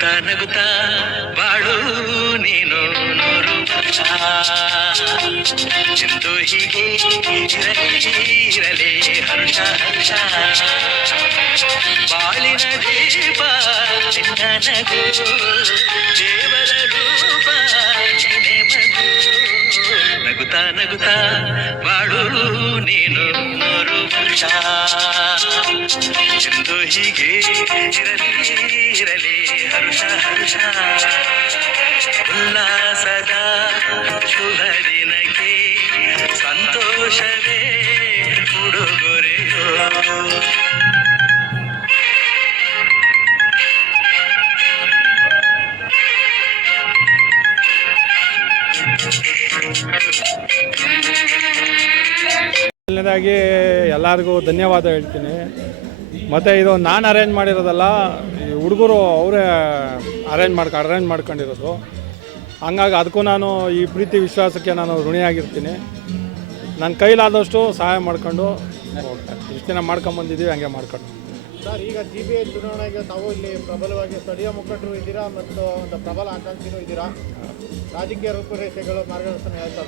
ನಗುತ್ತಾ ನಗುತ್ತಾ ಬಾಳು ನೀನು ನೂರು ವರ್ಷ ಎಂದು ಹೀಗೆ ಇರಲಿ ಹರ್ಷ ಹರ್ಷ ಬಾಳಿನ ದೀಪ ನಿನ್ನ ನಗು ದೇವರ ರೂಪ ನೀನೆ ಮಗು ನಗುತ್ತಾ ನಗುತ್ತಾ ಬಾಳು ನೀನು ನೂರು ವರ್ಷ ಎಂದು ಹೀಗೆ ಇರಲಿ ಹರ್ಷ ಹರ್ಷ ಉಲ್ಲಾಸದ ಶುಭ ದಿನಕ್ಕೆ ಸಂತೋಷವೇ ಉಡುಗೊರೆಯೋ ಮೊದಲನೇದಾಗಿ ಎಲ್ಲರಿಗೂ ಧನ್ಯವಾದ ಹೇಳ್ತೀನಿ. ಮತ್ತು ಇದು ನಾನು ಅರೇಂಜ್ ಮಾಡಿರೋದಲ್ಲ, ಈ ಹುಡುಗರು ಅವರೇ ಅರೇಂಜ್ ಮಾಡ್ಕೊಂಡಿರೋದು. ಹಂಗಾಗಿ ಅದಕ್ಕೂ ನಾನು ಈ ಪ್ರೀತಿ ವಿಶ್ವಾಸಕ್ಕೆ ನಾನು ಋಣಿಯಾಗಿರ್ತೀನಿ. ನನ್ನ ಕೈಲಾದಷ್ಟು ಸಹಾಯ ಮಾಡ್ಕೊಂಡು ಹೋಗ್ತಾರೆ. ಇಷ್ಟು ದಿನ ಮಾಡ್ಕೊಂಬಂದಿದ್ದೀವಿ, ಹಂಗೆ ಮಾಡ್ಕೊಂಡು. ಸರ್, ಈಗ GBA ಚುನಾವಣೆಗೆ ತಾವು ಇಲ್ಲಿ ಪ್ರಬಲವಾಗಿ ಸ್ಥಳೀಯ ಮುಖಂಡರು ಇದ್ದೀರಾ ಮತ್ತು ಒಂದು ಪ್ರಬಲ ಆಕಾಂಕ್ಷಿನೂ ಇದ್ದೀರಾ. ರಾಜಕೀಯ ರೂಪುರೇಷೆಗಳು ಮಾರ್ಗದರ್ಶನ ಯಾವ ಥರ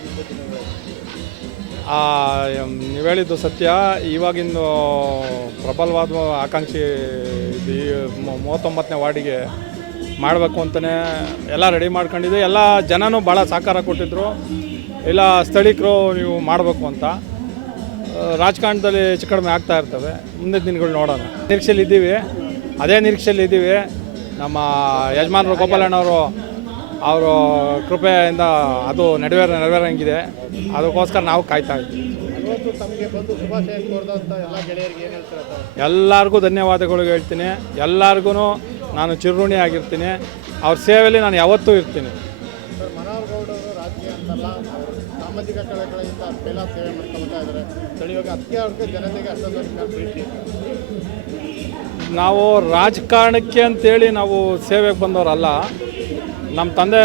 ನೀವು ಹೇಳಿದ್ದು ಸತ್ಯ. ಇವಾಗಿಂದು ಪ್ರಬಲವಾದ ಆಕಾಂಕ್ಷಿ 39ನೇ ವಾರ್ಡಿಗೆ ಮಾಡಬೇಕು ಅಂತಲೇ ಎಲ್ಲ ರೆಡಿ ಮಾಡ್ಕೊಂಡಿದ್ದೆ. ಎಲ್ಲ ಜನನೂ ಭಾಳ ಸಹಕಾರ ಕೊಟ್ಟಿದ್ದರು. ಇಲ್ಲ ಸ್ಥಳೀಕರು ನೀವು ಮಾಡಬೇಕು ಅಂತ. ರಾಜಕಾರಣದಲ್ಲಿ ಹೆಚ್ಚು ಕಡಿಮೆ ಆಗ್ತಾ ಇರ್ತವೆ. ಮುಂದಿನ ದಿನಗಳು ನೋಡೋಣ. ಅದೇ ನಿರೀಕ್ಷೆಯಲ್ಲಿದ್ದೀವಿ. ನಮ್ಮ ಯಜಮಾನರು ಗೋಪಾಲಣ್ಣವರು ಅವರು ಕೃಪೆಯಿಂದ ಅದು ನೆರವೇರಂಗಿದೆ. ಅದಕ್ಕೋಸ್ಕರ ನಾವು ಕಾಯ್ತಾ ಇದ್ದೀವಿ. ಎಲ್ಲರಿಗೂ ಧನ್ಯವಾದಗಳು ಹೇಳ್ತೀನಿ. ಎಲ್ಲರಿಗೂ ನಾನು ಚಿರಋಣಿ ಆಗಿರ್ತೀನಿ. ಅವ್ರ ಸೇವೆಯಲ್ಲಿ ನಾನು ಯಾವತ್ತೂ ಇರ್ತೀನಿ. ಸಾಮಾಜಿಕ ಕಳಕಳಿಯಿಂದ ಅಷ್ಟೆಲ್ಲ ಸೇವೆ ಮಾಡ್ಕೊಳ್ತಾ ಇದ್ದಾರೆ. ಸ್ಥಳೀಯವಾಗಿ ಅತ್ಯವ್ರಿಗೆ ಜನತೆಗೆ ಅಷ್ಟೊಂದು ಪ್ರೀತಿ. ನಾವು ರಾಜಕಾರಣಕ್ಕೆ ಅಂತೇಳಿ ನಾವು ಸೇವೆಗೆ ಬಂದವರಲ್ಲ. ನಮ್ಮ ತಂದೆ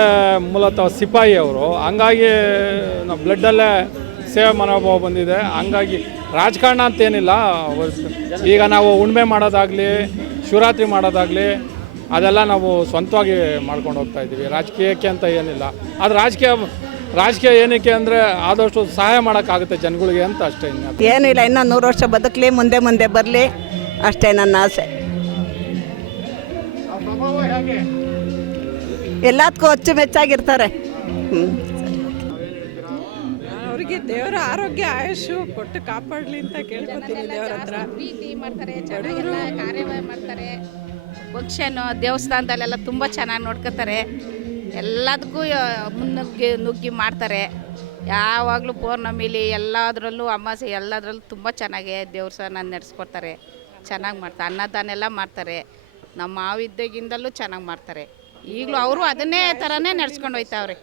ಮೂಲತಃ ಸಿಪಾಯಿ ಅವರು. ಹಂಗಾಗಿ ನಾವು ಬ್ಲಡ್ಡಲ್ಲೇ ಸೇವೆ ಮನೋಭಾವ ಬಂದಿದೆ. ಹಂಗಾಗಿ ರಾಜಕಾರಣ ಅಂತೇನಿಲ್ಲ. ಈಗ ನಾವು ಉಣ್ಮೆ ಮಾಡೋದಾಗಲಿ, ಶಿವರಾತ್ರಿ ಮಾಡೋದಾಗಲಿ ಅದೆಲ್ಲ ನಾವು ಸ್ವಂತವಾಗಿ ಮಾಡ್ಕೊಂಡು ಹೋಗ್ತಾ ಇದ್ದೀವಿ. ರಾಜಕೀಯಕ್ಕೆ ಅಂತ ಏನಿಲ್ಲ. ಅದು ರಾಜಕೀಯ ಏನಕ್ಕೆ ಅಂದರೆ ಆದಷ್ಟು ಸಹಾಯ ಮಾಡೋಕ್ಕಾಗುತ್ತೆ ಜನಗಳಿಗೆ ಅಂತ ಅಷ್ಟೇ. ಏನೂ ಇಲ್ಲ. ಇನ್ನೂ 100 ವರ್ಷ ಬದುಕಲಿ, ಮುಂದೆ ಬರಲಿ, ಅಷ್ಟೇ ನನ್ನ ಆಸೆ. ಎಲ್ಲದಕ್ಕೂ ಅಚ್ಚುಮೆಚ್ಚಾಗಿರ್ತಾರೆ. ಅವರಿಗೆ ದೇವರ ಆರೋಗ್ಯ ಆಯುಷು ಕೊಟ್ಟು ಕಾಪಾಡಲಿ ಅಂತ ಕೇಳ್ಕೊತೀನಿ ದೇವರ ಹತ್ರ. ಪ್ರೀತಿ ಮಾಡ್ತಾರೆ, ಚೆನ್ನಾಗೆಲ್ಲ ಕಾರ್ಯ ಮಾಡ್ತಾರೆ. ಫಂಕ್ಷನ್ನು ದೇವಸ್ಥಾನದಲ್ಲೆಲ್ಲ ತುಂಬ ಚೆನ್ನಾಗಿ ನೋಡ್ಕೊತಾರೆ. ಎಲ್ಲದಕ್ಕೂ ನುಗ್ಗಿ ಮಾಡ್ತಾರೆ. ಯಾವಾಗಲೂ ಪೌರ್ಣಮಿಲಿ ಎಲ್ಲದರಲ್ಲೂ ಅಮಾವಾಸ್ಯೆ ಎಲ್ಲದರಲ್ಲೂ ತುಂಬ ಚೆನ್ನಾಗಿ ದೇವಸ್ಥಾನ ನಡೆಸ್ಕೊಡ್ತಾರೆ. ಚೆನ್ನಾಗಿ ಮಾಡ್ತಾರೆ. ಅನ್ನದಾನ ಎಲ್ಲ ಮಾಡ್ತಾರೆ. ನಮ್ಮ ಮಾವಿದ್ದಾಗಿಂದಲೂ ಚೆನ್ನಾಗಿ ಮಾಡ್ತಾರೆ. ಈಗಲೂ ಅವರು ಅದನ್ನೇ ಥರನೇ ನಡ್ಸ್ಕೊಂಡು ಹೋಯ್ತಾವ್ರೆ.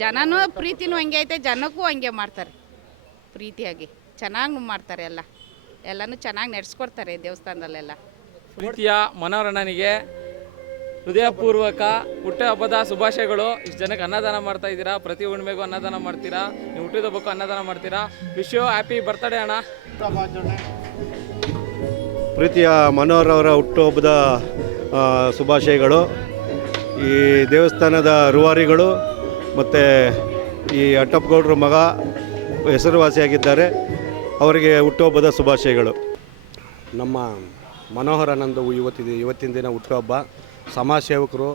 ಜನನೂ ಪ್ರೀತಿನೂ ಹಂಗೆ ಐತೆ, ಜನಕ್ಕೂ ಹಂಗೆ ಮಾಡ್ತಾರೆ. ಪ್ರೀತಿಯಾಗಿ ಚೆನ್ನಾಗಿ ಮಾಡ್ತಾರೆ. ಎಲ್ಲನೂ ಚೆನ್ನಾಗಿ ನಡೆಸ್ಕೊಡ್ತಾರೆ ದೇವಸ್ಥಾನದಲ್ಲೆಲ್ಲ. ಪ್ರೀತಿಯ ಮನೋರಣ್ಣನಿಗೆ ಹೃದಯಪೂರ್ವಕ ಹುಟ್ಟುಹಬ್ಬದ ಶುಭಾಶಯಗಳು. ಇಷ್ಟು ಜನಕ್ಕೆ ಅನ್ನದಾನ ಮಾಡ್ತಾ ಇದ್ದೀರಾ. ಪ್ರತಿ ಹುಣ್ಣಿಮೆಗೂ ಅನ್ನದಾನ ಮಾಡ್ತೀರಾ. ನೀವು ಹುಟ್ಟಿದ ಹಬ್ಬಕ್ಕೂ ಅನ್ನದಾನ ಮಾಡ್ತೀರಾ. ವಿಶ್ ಯು ಹ್ಯಾಪಿ ಬರ್ತ್ಡೇ ಅಣ್ಣ. ಪ್ರೀತಿಯ ಮನೋಹರವರ ಹುಟ್ಟುಹಬ್ಬದ ಶುಭಾಶಯಗಳು. ಈ ದೇವಸ್ಥಾನದ ರೂವಾರಿಗಳು ಮತ್ತು ಈ ಅಟ್ಟಪ್ಪಗೌಡರ ಮಗ ಹೆಸರುವಾಸಿಯಾಗಿದ್ದಾರೆ. ಅವರಿಗೆ ಹುಟ್ಟುಹಬ್ಬದ ಶುಭಾಶಯಗಳು. ನಮ್ಮ ಮನೋಹರನಂದು ಇವತ್ತಿನ ದಿನ ಹುಟ್ಟುಹಬ್ಬ. ಸಮಾಜ ಸೇವಕರು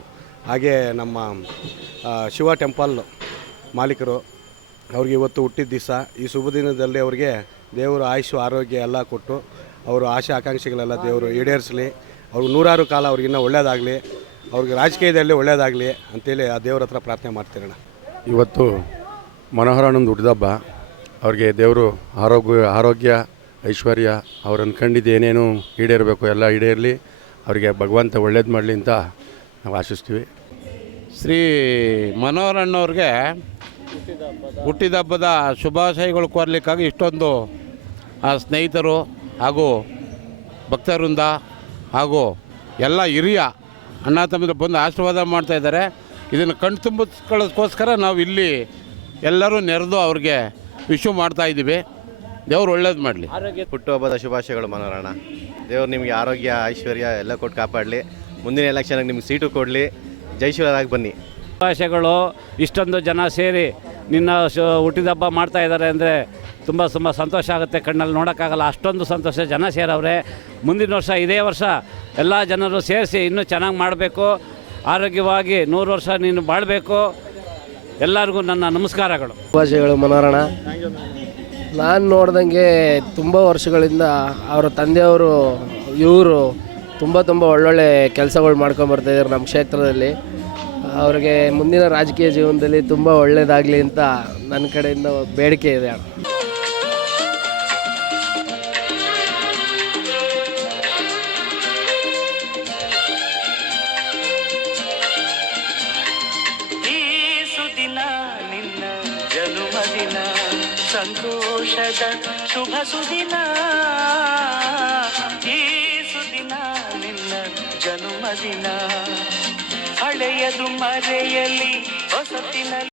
ಹಾಗೆ ನಮ್ಮ ಶಿವ ಟೆಂಪಲ್ ಮಾಲೀಕರು ಅವ್ರಿಗೆ ಇವತ್ತು ಹುಟ್ಟಿದ ದಿವಸ. ಈ ಶುಭ ದಿನದಲ್ಲಿ ಅವರಿಗೆ ದೇವರು ಆಯುಷು ಆರೋಗ್ಯ ಎಲ್ಲ ಕೊಟ್ಟು ಅವರು ಆಶೆ ಆಕಾಂಕ್ಷೆಗಳೆಲ್ಲ ದೇವರು ಈಡೇರಿಸಲಿ. ಅವ್ರಿಗೆ 100 ಕಾಲ ಅವ್ರಿಗಿನ್ನ ಒಳ್ಳೆಯದಾಗಲಿ. ಅವ್ರಿಗೆ ರಾಜಕೀಯದಲ್ಲಿ ಒಳ್ಳೆಯದಾಗಲಿ ಅಂತೇಳಿ ಆ ದೇವ್ರ ಹತ್ರ ಪ್ರಾರ್ಥನೆ ಮಾಡ್ತೀರಣ್ಣ. ಇವತ್ತು ಮನೋಹರನಂದು ಹುಟ್ಟಿದಬ್ಬ. ಅವ್ರಿಗೆ ದೇವರು ಆರೋಗ್ಯ ಐಶ್ವರ್ಯ ಅವ್ರು ಅಂದ್ಕೊಂಡಿದ್ದು ಏನೇನು ಈಡೇರಬೇಕು ಎಲ್ಲ ಈಡೇರಲಿ. ಅವರಿಗೆ ಭಗವಂತ ಒಳ್ಳೇದು ಮಾಡಲಿ ಅಂತ ನಾವು ಆಶಿಸ್ತೀವಿ. ಶ್ರೀ ಮನೋಹರಣ್ಣವ್ರಿಗೆ ಹುಟ್ಟಿದಬ್ಬದ ಶುಭಾಶಯಗಳು ಕೋರ್ಲಿಕ್ಕಾಗಿ ಇಷ್ಟೊಂದು ಸ್ನೇಹಿತರು ಹಾಗೂ ಭಕ್ತವೃಂದ ಹಾಗೂ ಎಲ್ಲ ಹಿರಿಯ ಅಣ್ಣ ತಮ್ಮರು ಬಂದು ಆಶೀರ್ವಾದ ಮಾಡ್ತಾಯಿದ್ದಾರೆ. ಇದನ್ನು ಕಣ್ಣು ತುಂಬಿಸ್ಕೊಳ್ಳೋದಕ್ಕೋಸ್ಕರ ನಾವು ಇಲ್ಲಿ ಎಲ್ಲರೂ ನೆರೆದು ಅವ್ರಿಗೆ ವಿಶ್ ಮಾಡ್ತಾಯಿದ್ದೀವಿ. ದೇವ್ರು ಒಳ್ಳೇದು ಮಾಡಲಿ. ಹುಟ್ಟುಹಬ್ಬದ ಶುಭಾಶಯಗಳು ಮನೋರಣ್ಣ. ದೇವ್ರು ನಿಮಗೆ ಆರೋಗ್ಯ ಐಶ್ವರ್ಯ ಎಲ್ಲ ಕೊಟ್ಟು ಕಾಪಾಡಲಿ. ಮುಂದಿನ ಎಲೆಕ್ಷನ್ಗೆ ನಿಮ್ಗೆ ಸೀಟು ಕೊಡಲಿ. ಜೈ ಶಿವರಾಗಿ ಬನ್ನಿ. ಶುಭಾಶಯಗಳು. ಇಷ್ಟೊಂದು ಜನ ಸೇರಿ ನಿನ್ನ ಹುಟ್ಟಿದಬ್ಬ ಮಾಡ್ತಾ ಇದ್ದಾರೆ ಅಂದರೆ ತುಂಬ ಸಂತೋಷ ಆಗುತ್ತೆ. ಕಣ್ಣಲ್ಲಿ ನೋಡೋಕ್ಕಾಗಲ್ಲ, ಅಷ್ಟೊಂದು ಸಂತೋಷ. ಜನ ಸೇರವ್ರೆ. ಮುಂದಿನ ವರ್ಷ ಇದೇ ವರ್ಷ ಎಲ್ಲ ಜನರು ಸೇರಿಸಿ ಇನ್ನೂ ಚೆನ್ನಾಗಿ ಮಾಡಬೇಕು. ಆರೋಗ್ಯವಾಗಿ 100 ವರ್ಷ ನೀನು ಬಾಳಬೇಕು. ಎಲ್ಲರಿಗೂ ನನ್ನ ನಮಸ್ಕಾರಗಳು. ಶುಭಾಶಯಗಳು ಮನೋರಣ. ನಾನು ನೋಡ್ದಂಗೆ ತುಂಬ ವರ್ಷಗಳಿಂದ ಅವರ ತಂದೆಯವರು ಇವರು ತುಂಬ ಒಳ್ಳೊಳ್ಳೆ ಕೆಲಸಗಳು ಮಾಡ್ಕೊಂಬರ್ತಾಯಿದ್ದಾರೆ ನಮ್ಮ ಕ್ಷೇತ್ರದಲ್ಲಿ. ಅವ್ರಿಗೆ ಮುಂದಿನ ರಾಜಕೀಯ ಜೀವನದಲ್ಲಿ ತುಂಬ ಒಳ್ಳೆಯದಾಗಲಿ ಅಂತ ನನ್ನ ಕಡೆಯಿಂದ ಬೇಡಿಕೆ ಇದೆ. ಜನುಮದಿನ ಸಂತೋಷದ ಶುಭ ಸುದಿನ, ಈ ಸುದಿನ ನಿನ್ನ ಜನುಮದಿನ. ಹಳೆಯದು ಮರೆಯಲಿ ಹೊಸತಿನ